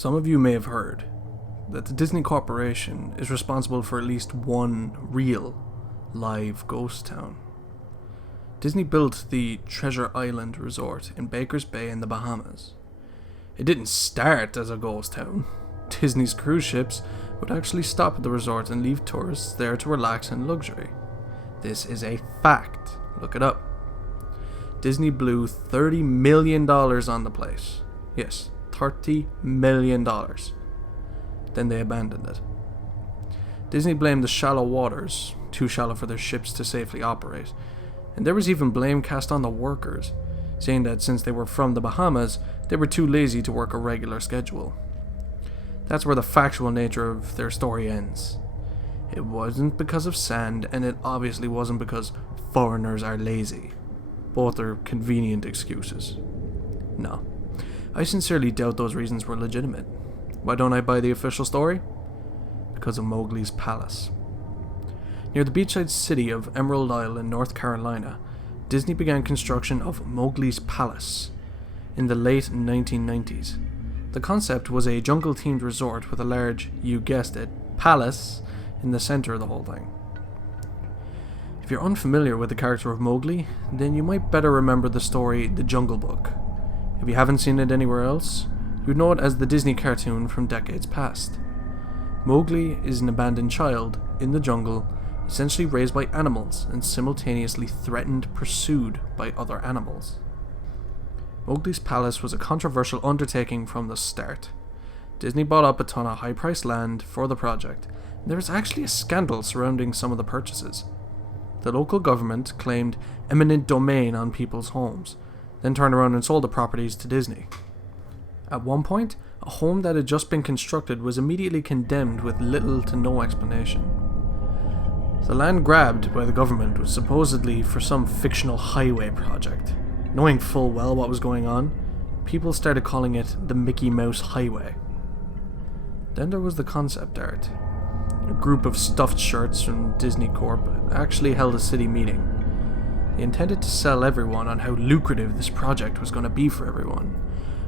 Some of you may have heard that the Disney Corporation is responsible for at least one real, live ghost town. Disney built the Treasure Island Resort in Baker's Bay in the Bahamas. It didn't start as a ghost town. Disney's cruise ships would actually stop at the resort and leave tourists there to relax in luxury. This is a fact. Look it up. Disney blew $30 million on the place. Yes, $30 million. Then they abandoned it. Disney blamed the shallow waters, too shallow for their ships to safely operate. And there was even blame cast on the workers, saying that since they were from the Bahamas, they were too lazy to work a regular schedule. That's where the factual nature of their story ends. It wasn't because of sand, and it obviously wasn't because foreigners are lazy. Both are convenient excuses. No, I sincerely doubt those reasons were legitimate. Why don't I buy the official story? Because of Mowgli's palace. Near the beachside city of Emerald Isle in North Carolina, Disney began construction of Mowgli's Palace in the late 1990s. The concept was a jungle-themed resort with a large, you guessed it, palace in the center of the whole thing. If you're unfamiliar with the character of Mowgli, then you might better remember the story The Jungle Book. If you haven't seen it anywhere else, you'd know it as the Disney cartoon from decades past. Mowgli is an abandoned child in the jungle, essentially raised by animals and simultaneously threatened, pursued by other animals. Mowgli's Palace was a controversial undertaking from the start. Disney bought up a ton of high-priced land for the project, and there was actually a scandal surrounding some of the purchases. The local government claimed eminent domain on people's homes, then turned around and sold the properties to Disney. At one point, a home that had just been constructed was immediately condemned with little to no explanation. The land grabbed by the government was supposedly for some fictional highway project. Knowing full well what was going on, people started calling it the Mickey Mouse Highway. Then there was the concept art. A group of stuffed shirts from Disney Corp actually held a city meeting. They intended to sell everyone on how lucrative this project was going to be for everyone.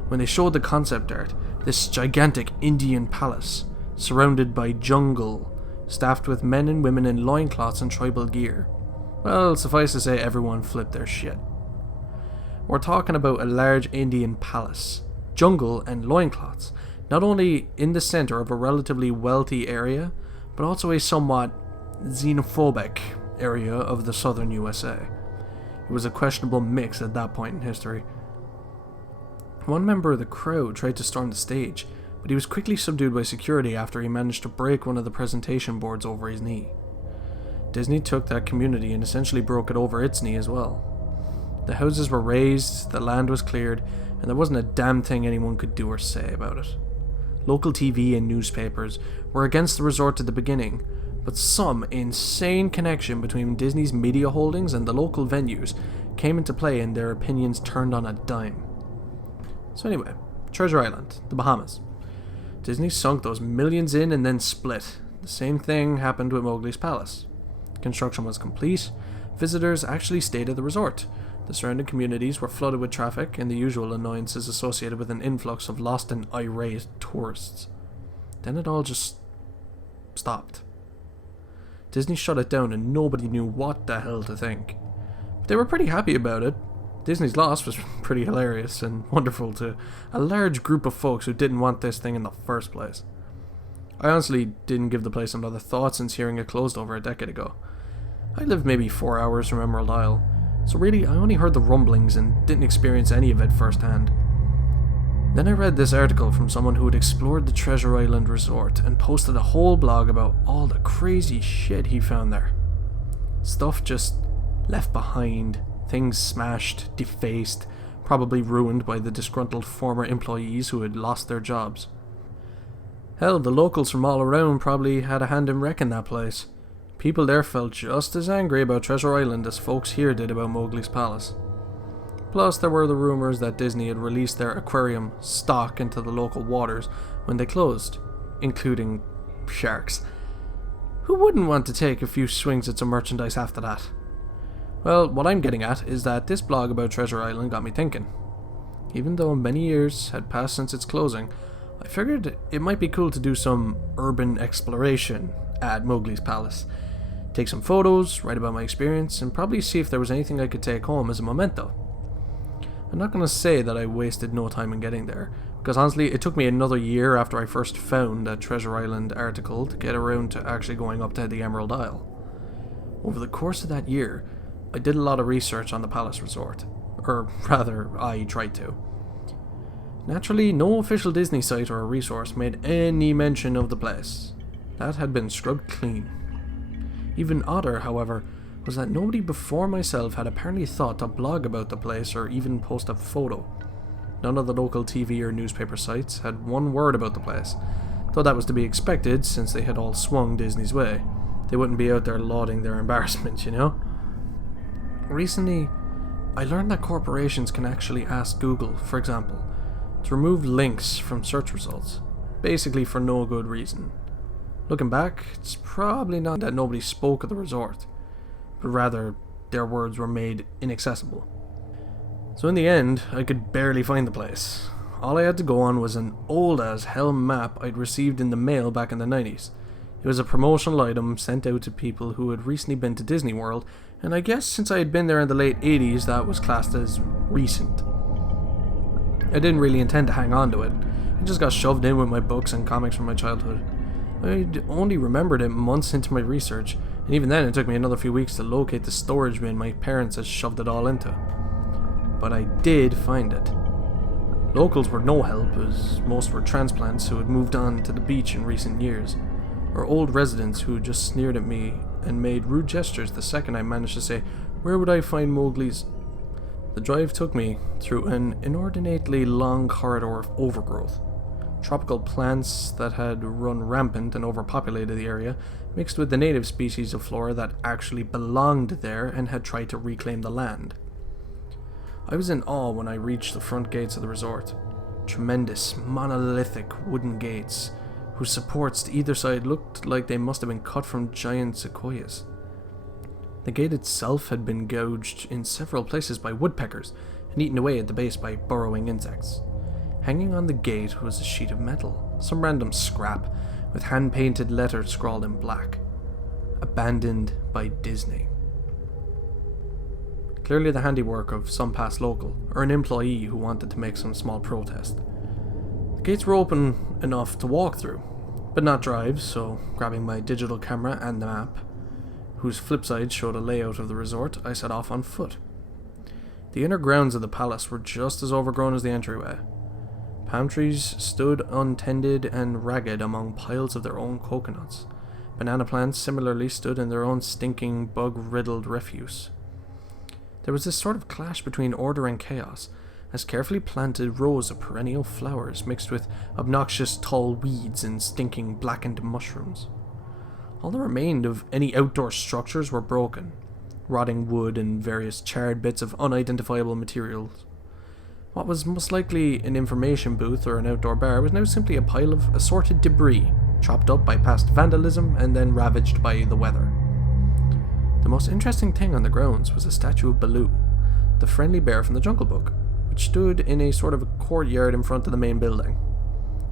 When they showed the concept art, this gigantic Indian palace, surrounded by jungle, staffed with men and women in loincloths and tribal gear, well, suffice to say everyone flipped their shit. We're talking about a large Indian palace, jungle and loincloths, not only in the center of a relatively wealthy area, but also a somewhat xenophobic area of the southern USA. It was a questionable mix at that point in history. One member of the crowd tried to storm the stage, but he was quickly subdued by security after he managed to break one of the presentation boards over his knee. Disney took that community and essentially broke it over its knee as well. The houses were razed, the land was cleared, and there wasn't a damn thing anyone could do or say about it. Local TV and newspapers were against the resort at the beginning, but some insane connection between Disney's media holdings and the local venues came into play and their opinions turned on a dime. So anyway, Treasure Island, the Bahamas. Disney sunk those millions in and then split. The same thing happened with Mowgli's Palace. Construction was complete. Visitors actually stayed at the resort. The surrounding communities were flooded with traffic and the usual annoyances associated with an influx of lost and irate tourists. Then it all just stopped. Disney shut it down and nobody knew what the hell to think. But they were pretty happy about it. Disney's loss was pretty hilarious and wonderful to a large group of folks who didn't want this thing in the first place. I honestly didn't give the place another thought since hearing it closed over a decade ago. I lived maybe 4 hours from Emerald Isle, so really I only heard the rumblings and didn't experience any of it firsthand. Then I read this article from someone who had explored the Treasure Island Resort and posted a whole blog about all the crazy shit he found there. Stuff just left behind, things smashed, defaced, probably ruined by the disgruntled former employees who had lost their jobs. Hell, the locals from all around probably had a hand in wrecking that place. People there felt just as angry about Treasure Island as folks here did about Mowgli's Palace. Plus, there were the rumours that Disney had released their aquarium stock into the local waters when they closed, including sharks. Who wouldn't want to take a few swings at some merchandise after that? Well, what I'm getting at is that this blog about Treasure Island got me thinking. Even though many years had passed since its closing, I figured it might be cool to do some urban exploration at Mowgli's palace. Take some photos, write about my experience, and probably see if there was anything I could take home as a memento. I'm not going to say that I wasted no time in getting there, because honestly it took me another year after I first found that Treasure Island article to get around to actually going up to the Emerald Isle. Over the course of that year, I did a lot of research on the palace resort, or rather, I tried to. Naturally, no official Disney site or resource made any mention of the place. That had been scrubbed clean. Even odder, however, was that nobody before myself had apparently thought to blog about the place or even post a photo. None of the local TV or newspaper sites had one word about the place, though that was to be expected since they had all swung Disney's way. They wouldn't be out there lauding their embarrassment, you know? Recently, I learned that corporations can actually ask Google, for example, to remove links from search results, basically for no good reason. Looking back, it's probably not that nobody spoke of the resort, but rather their words were made inaccessible. So in the end, I could barely find the place. All I had to go on was an old-as-hell map I'd received in the mail back in the 90s. It was a promotional item sent out to people who had recently been to Disney World, and I guess since I had been there in the late 80s, that was classed as recent. I didn't really intend to hang on to it. It just got shoved in with my books and comics from my childhood. I'd only remembered it months into my research, and even then it took me another few weeks to locate the storage bin my parents had shoved it all into. But I did find it. Locals were no help, as most were transplants who had moved on to the beach in recent years, or old residents who just sneered at me and made rude gestures the second I managed to say, "Where would I find Mowgli's?" The drive took me through an inordinately long corridor of overgrowth. Tropical plants that had run rampant and overpopulated the area, mixed with the native species of flora that actually belonged there and had tried to reclaim the land. I was in awe when I reached the front gates of the resort. Tremendous, monolithic wooden gates, whose supports to either side looked like they must have been cut from giant sequoias. The gate itself had been gouged in several places by woodpeckers and eaten away at the base by burrowing insects. Hanging on the gate was a sheet of metal, some random scrap, with hand-painted letters scrawled in black. Abandoned by Disney. Clearly the handiwork of some past local, or an employee who wanted to make some small protest. The gates were open enough to walk through, but not drive, so grabbing my digital camera and the map, whose flip side showed a layout of the resort, I set off on foot. The inner grounds of the palace were just as overgrown as the entryway. Palm trees stood untended and ragged among piles of their own coconuts. Banana plants similarly stood in their own stinking, bug-riddled refuse. There was this sort of clash between order and chaos, as carefully planted rows of perennial flowers mixed with obnoxious tall weeds and stinking blackened mushrooms. All that remained of any outdoor structures were broken, rotting wood and various charred bits of unidentifiable materials. What was most likely an information booth or an outdoor bar was now simply a pile of assorted debris, chopped up by past vandalism and then ravaged by the weather. The most interesting thing on the grounds was a statue of Baloo, the friendly bear from the Jungle Book, which stood in a sort of a courtyard in front of the main building.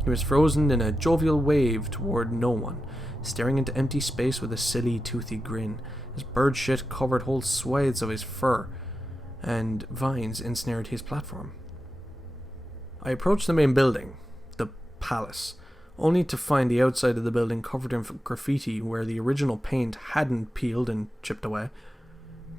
He was frozen in a jovial wave toward no one, staring into empty space with a silly, toothy grin. His bird shit covered whole swathes of his fur, and vines ensnared his platform. I approached the main building, the palace, only to find the outside of the building covered in graffiti where the original paint hadn't peeled and chipped away.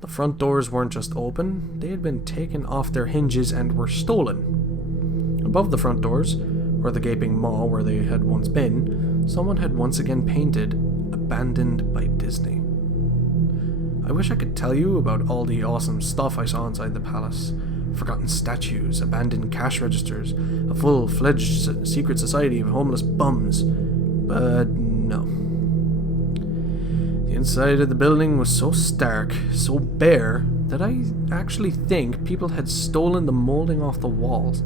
The front doors weren't just open, they had been taken off their hinges and were stolen. Above the front doors, or the gaping maw where they had once been, someone had once again painted, "Abandoned by Disney." I wish I could tell you about all the awesome stuff I saw inside the palace. Forgotten statues, abandoned cash registers, a full-fledged secret society of homeless bums. But no. The inside of the building was so stark, so bare, that I actually think people had stolen the molding off the walls.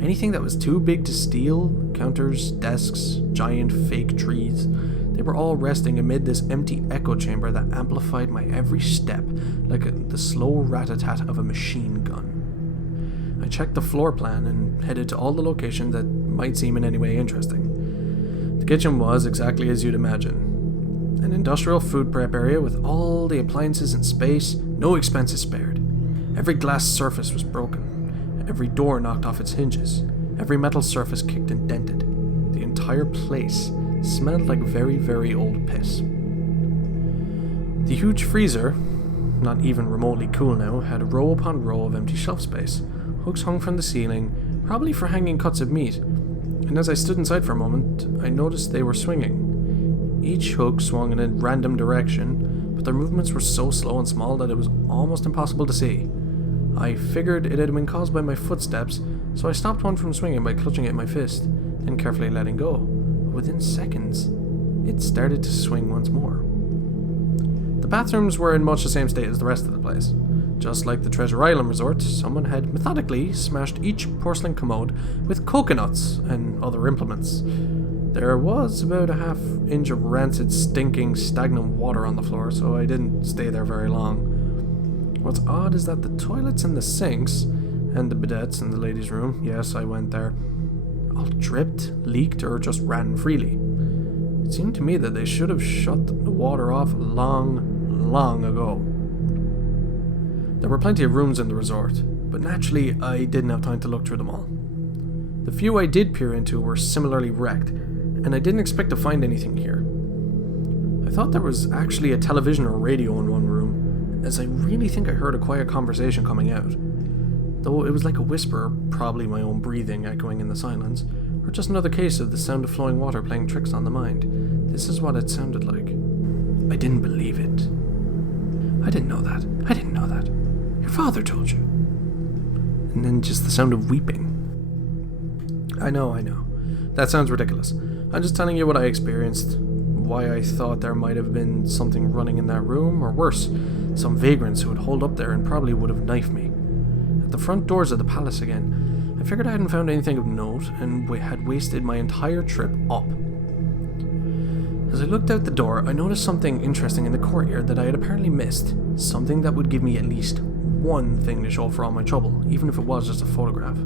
Anything that was too big to steal, counters, desks, giant fake trees, they were all resting amid this empty echo chamber that amplified my every step like the slow rat-a-tat of a machine gun. I checked the floor plan and headed to all the locations that might seem in any way interesting. The kitchen was exactly as you'd imagine. An industrial food prep area with all the appliances in space, no expenses spared. Every glass surface was broken, every door knocked off its hinges, every metal surface kicked and dented. The entire place smelled like very, very old piss. The huge freezer, not even remotely cool now, had row upon row of empty shelf space, hooks hung from the ceiling, probably for hanging cuts of meat, and as I stood inside for a moment, I noticed they were swinging. Each hook swung in a random direction, but their movements were so slow and small that it was almost impossible to see. I figured it had been caused by my footsteps, so I stopped one from swinging by clutching it in my fist, then carefully letting go. But within seconds, it started to swing once more. The bathrooms were in much the same state as the rest of the place. Just like the Treasure Island resort, someone had methodically smashed each porcelain commode with coconuts and other implements. There was about a half-inch of rancid, stinking, stagnant water on the floor, so I didn't stay there very long. What's odd is that the toilets and the sinks, and the bidets in the ladies' room, yes, I went there, all dripped, leaked, or just ran freely. It seemed to me that they should have shut the water off long ago. There were plenty of rooms in the resort, but naturally I didn't have time to look through them all. The few I did peer into were similarly wrecked, and I didn't expect to find anything here. I thought there was actually a television or radio in one room, as I really think I heard a quiet conversation coming out, though it was like a whisper, probably my own breathing echoing in the silence, or just another case of the sound of flowing water playing tricks on the mind. This is what it sounded like. I didn't believe it. I didn't know that. Your father told you. And then just the sound of weeping. I know. That sounds ridiculous. I'm just telling you what I experienced, why I thought there might have been something running in that room, or worse, some vagrants who had holed up there and probably would have knifed me. At the front doors of the palace again, I figured I hadn't found anything of note and had wasted my entire trip up. As I looked out the door, I noticed something interesting in the courtyard that I had apparently missed. Something that would give me at least one thing to show for all my trouble, even if it was just a photograph.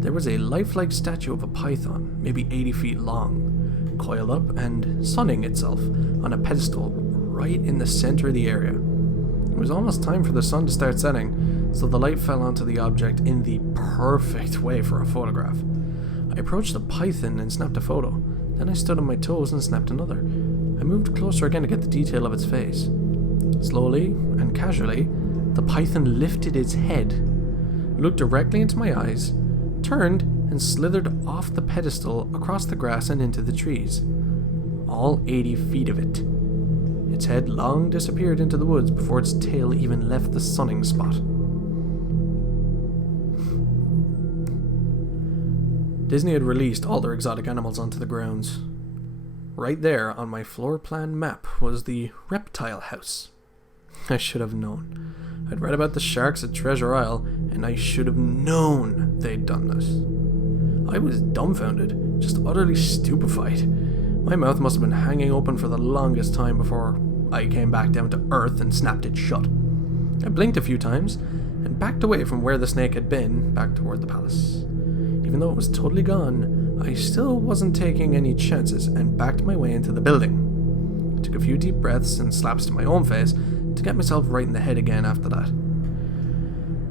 There was a lifelike statue of a python, maybe 80 feet long, coiled up and sunning itself on a pedestal right in the center of the area. It was almost time for the sun to start setting, so the light fell onto the object in the perfect way for a photograph. I approached the python and snapped a photo. Then I stood on my toes and snapped another. I moved closer again to get the detail of its face. Slowly and casually, the python lifted its head, looked directly into my eyes, turned and slithered off the pedestal across the grass and into the trees. All 80 feet of it. Its head long disappeared into the woods before its tail even left the sunning spot. Disney had released all their exotic animals onto the grounds. Right there on my floor plan map was the reptile house. I should have known. I'd read about the sharks at Treasure Isle, and I should have known they'd done this. I was dumbfounded, just utterly stupefied. My mouth must have been hanging open for the longest time before I came back down to earth and snapped it shut. I blinked a few times, and backed away from where the snake had been, back toward the palace. Even though it was totally gone, I still wasn't taking any chances and backed my way into the building. I took a few deep breaths and slaps to my own face to get myself right in the head again after that.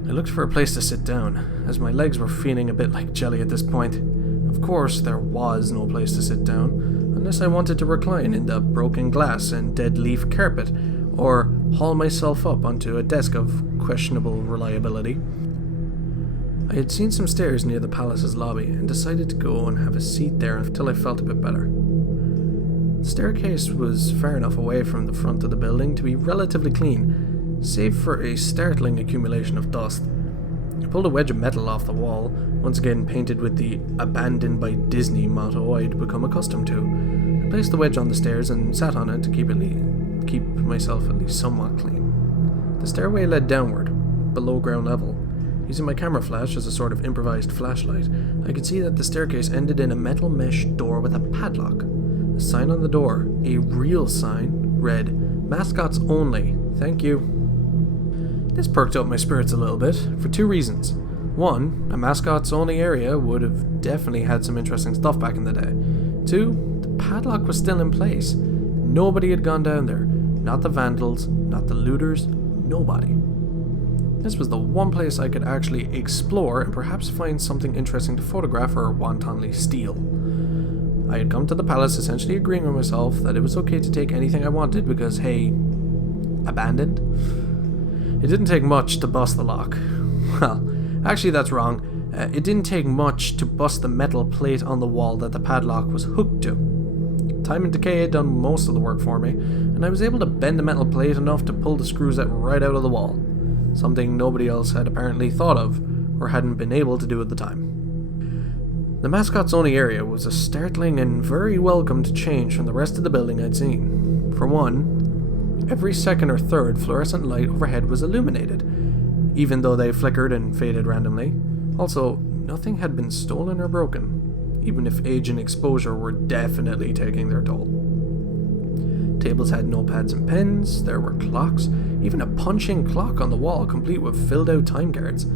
I looked for a place to sit down, as my legs were feeling a bit like jelly at this point. Of course, there was no place to sit down, unless I wanted to recline in the broken glass and dead leaf carpet, or haul myself up onto a desk of questionable reliability. I had seen some stairs near the palace's lobby and decided to go and have a seat there until I felt a bit better. The staircase was far enough away from the front of the building to be relatively clean, save for a startling accumulation of dust. I pulled a wedge of metal off the wall, once again painted with the "Abandoned by Disney" motto I'd become accustomed to. I placed the wedge on the stairs and sat on it to keep myself at least somewhat clean. The stairway led downward, below ground level. Using my camera flash as a sort of improvised flashlight, I could see that the staircase ended in a metal mesh door with a padlock. A sign on the door, a real sign, read, "Mascots only, thank you." This perked up my spirits a little bit, for two reasons. 1, a mascot's only area would have definitely had some interesting stuff back in the day. 2, the padlock was still in place. Nobody had gone down there. Not the vandals, not the looters, nobody. This was the one place I could actually explore and perhaps find something interesting to photograph or wantonly steal. I had come to the palace essentially agreeing with myself that it was okay to take anything I wanted because, hey, abandoned? It didn't take much to bust the lock. Well, actually that's wrong. It didn't take much to bust the metal plate on the wall that the padlock was hooked to. Time and decay had done most of the work for me, and I was able to bend the metal plate enough to pull the screws out right out of the wall. Something nobody else had apparently thought of, or hadn't been able to do at the time. The mascot's only area was a startling and very welcomed change from the rest of the building I'd seen. For one, every second or third fluorescent light overhead was illuminated, even though they flickered and faded randomly. Also, nothing had been stolen or broken, even if age and exposure were definitely taking their toll. Tables had notepads and pens, there were clocks, even a punching clock on the wall complete with filled-out time cards.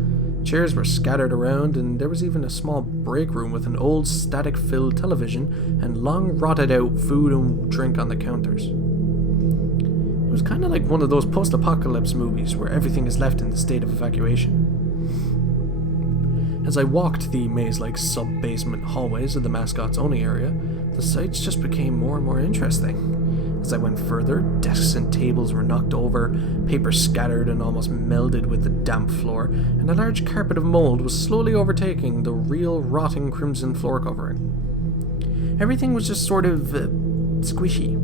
Chairs were scattered around, and there was even a small break room with an old static-filled television and long rotted-out food and drink on the counters. It was kind of like one of those post-apocalypse movies where everything is left in the state of evacuation. As I walked the maze-like sub-basement hallways of the mascot's only area, the sights just became more and more interesting. As I went further, desks and tables were knocked over, paper scattered and almost melded with the damp floor, and a large carpet of mold was slowly overtaking the real rotting crimson floor covering. Everything was just sort of squishy.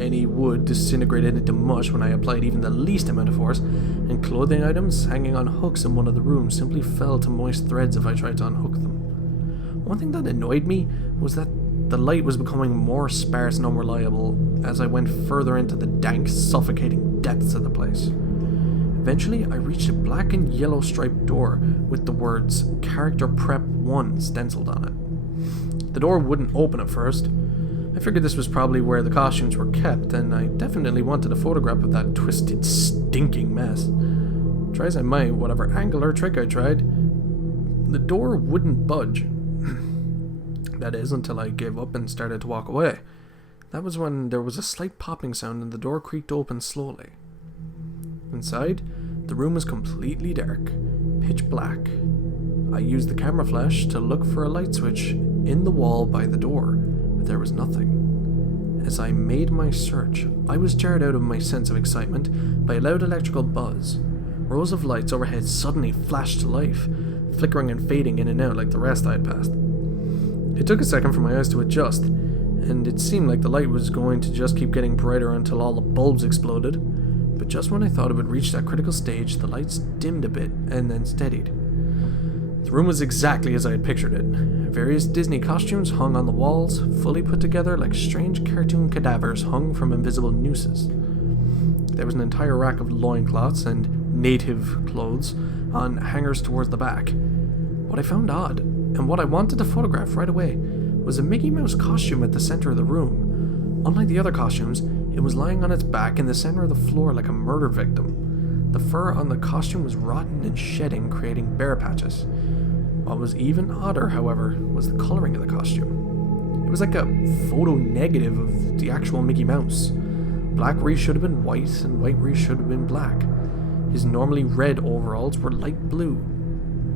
Any wood disintegrated into mush when I applied even the least amount of force, and clothing items hanging on hooks in one of the rooms simply fell to moist threads if I tried to unhook them. One thing that annoyed me was that the light was becoming more sparse and unreliable as I went further into the dank, suffocating depths of the place. Eventually, I reached a black and yellow striped door with the words Character Prep 1 stenciled on it. The door wouldn't open at first. I figured this was probably where the costumes were kept, and I definitely wanted a photograph of that twisted, stinking mess. Try as I might, whatever angle or trick I tried, the door wouldn't budge. That is, until I gave up and started to walk away. That was when there was a slight popping sound and the door creaked open slowly. Inside, the room was completely dark, pitch black. I used the camera flash to look for a light switch in the wall by the door, but there was nothing. As I made my search, I was jarred out of my sense of excitement by a loud electrical buzz. Rows of lights overhead suddenly flashed to life, flickering and fading in and out like the rest I had passed. It took a second for my eyes to adjust, and it seemed like the light was going to just keep getting brighter until all the bulbs exploded. But just when I thought it would reach that critical stage, the lights dimmed a bit and then steadied. The room was exactly as I had pictured it. Various Disney costumes hung on the walls, fully put together like strange cartoon cadavers hung from invisible nooses. There was an entire rack of loincloths and native clothes on hangers towards the back. What I found odd, and what I wanted to photograph right away, was a Mickey Mouse costume at the center of the room. Unlike the other costumes, it was lying on its back in the center of the floor like a murder victim. The fur on the costume was rotten and shedding, creating bare patches. What was even odder, however, was the coloring of the costume. It was like a photo negative of the actual Mickey Mouse. Black where he should have been white, and white where he should have been black. His normally red overalls were light blue.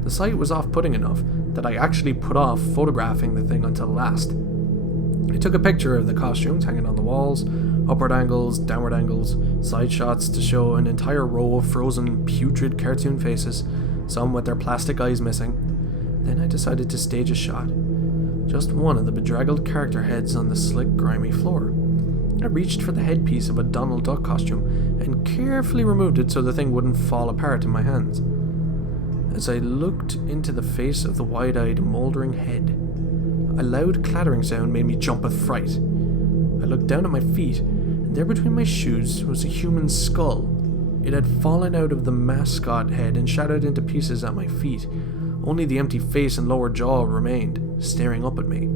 The sight was off-putting enough that I actually put off photographing the thing until last. I took a picture of the costumes hanging on the walls, upward angles, downward angles, side shots to show an entire row of frozen, putrid cartoon faces, some with their plastic eyes missing. Then I decided to stage a shot. Just one of the bedraggled character heads on the slick, grimy floor. I reached for the headpiece of a Donald Duck costume and carefully removed it so the thing wouldn't fall apart in my hands. As I looked into the face of the wide-eyed, mouldering head, a loud clattering sound made me jump with fright. I looked down at my feet, and there between my shoes was a human skull. It had fallen out of the mascot head and shattered into pieces at my feet. Only the empty face and lower jaw remained, staring up at me.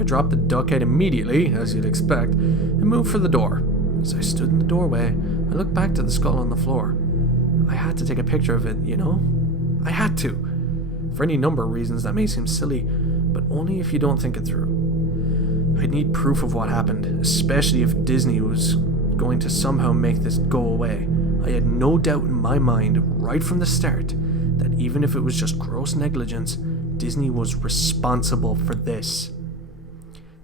I dropped the duck head immediately, as you'd expect, and moved for the door. As I stood in the doorway, I looked back to the skull on the floor. I had to take a picture of it, you know? I had to. For any number of reasons that may seem silly, but only if you don't think it through. I'd need proof of what happened, especially if Disney was going to somehow make this go away. I had no doubt in my mind, right from the start, that even if it was just gross negligence, Disney was responsible for this.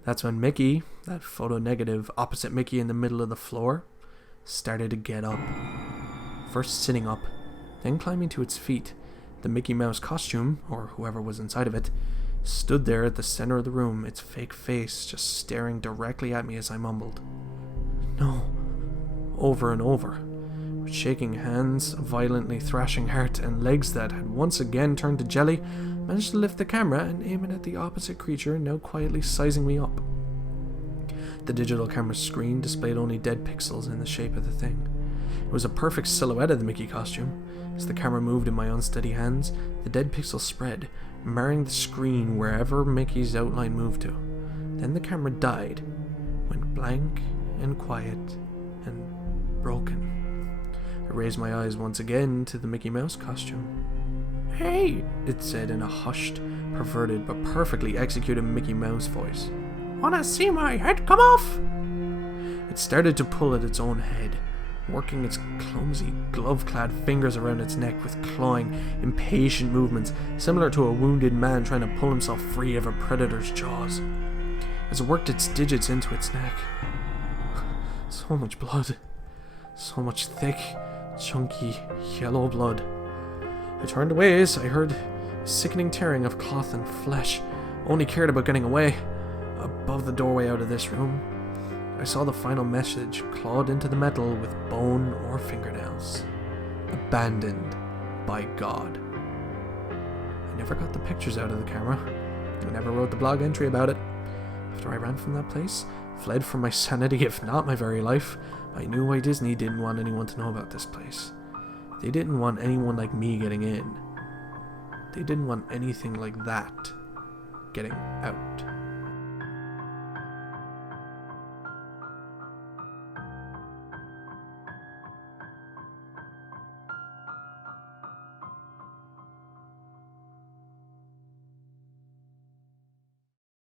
That's when Mickey, that photo negative opposite Mickey in the middle of the floor, started to get up. First sitting up, then climbing to its feet. The Mickey Mouse costume, or whoever was inside of it, stood there at the center of the room, its fake face just staring directly at me as I mumbled, "No," over and over. With shaking hands, violently thrashing heart, and legs that had once again turned to jelly, managed to lift the camera and aim it at the opposite creature, now quietly sizing me up. The digital camera screen displayed only dead pixels in the shape of the thing. It was a perfect silhouette of the Mickey costume. As the camera moved in my unsteady hands, the dead pixels spread, marring the screen wherever Mickey's outline moved to. Then the camera died, went blank and quiet and broken. I raised my eyes once again to the Mickey Mouse costume. "Hey," it said in a hushed, perverted, but perfectly executed Mickey Mouse voice. "Wanna see my head come off?" It started to pull at its own head, working its clumsy, glove-clad fingers around its neck with clawing, impatient movements, similar to a wounded man trying to pull himself free of a predator's jaws. As it worked its digits into its neck. So much blood. So much thick, chunky, yellow blood. I turned away as I heard a sickening tearing of cloth and flesh. Only cared about getting away. Above the doorway out of this room, I saw the final message clawed into the metal with bone or fingernails. Abandoned by God. I never got the pictures out of the camera. I never wrote the blog entry about it. After I ran from that place, fled for my sanity if not my very life, I knew why Disney didn't want anyone to know about this place. They didn't want anyone like me getting in. They didn't want anything like that getting out.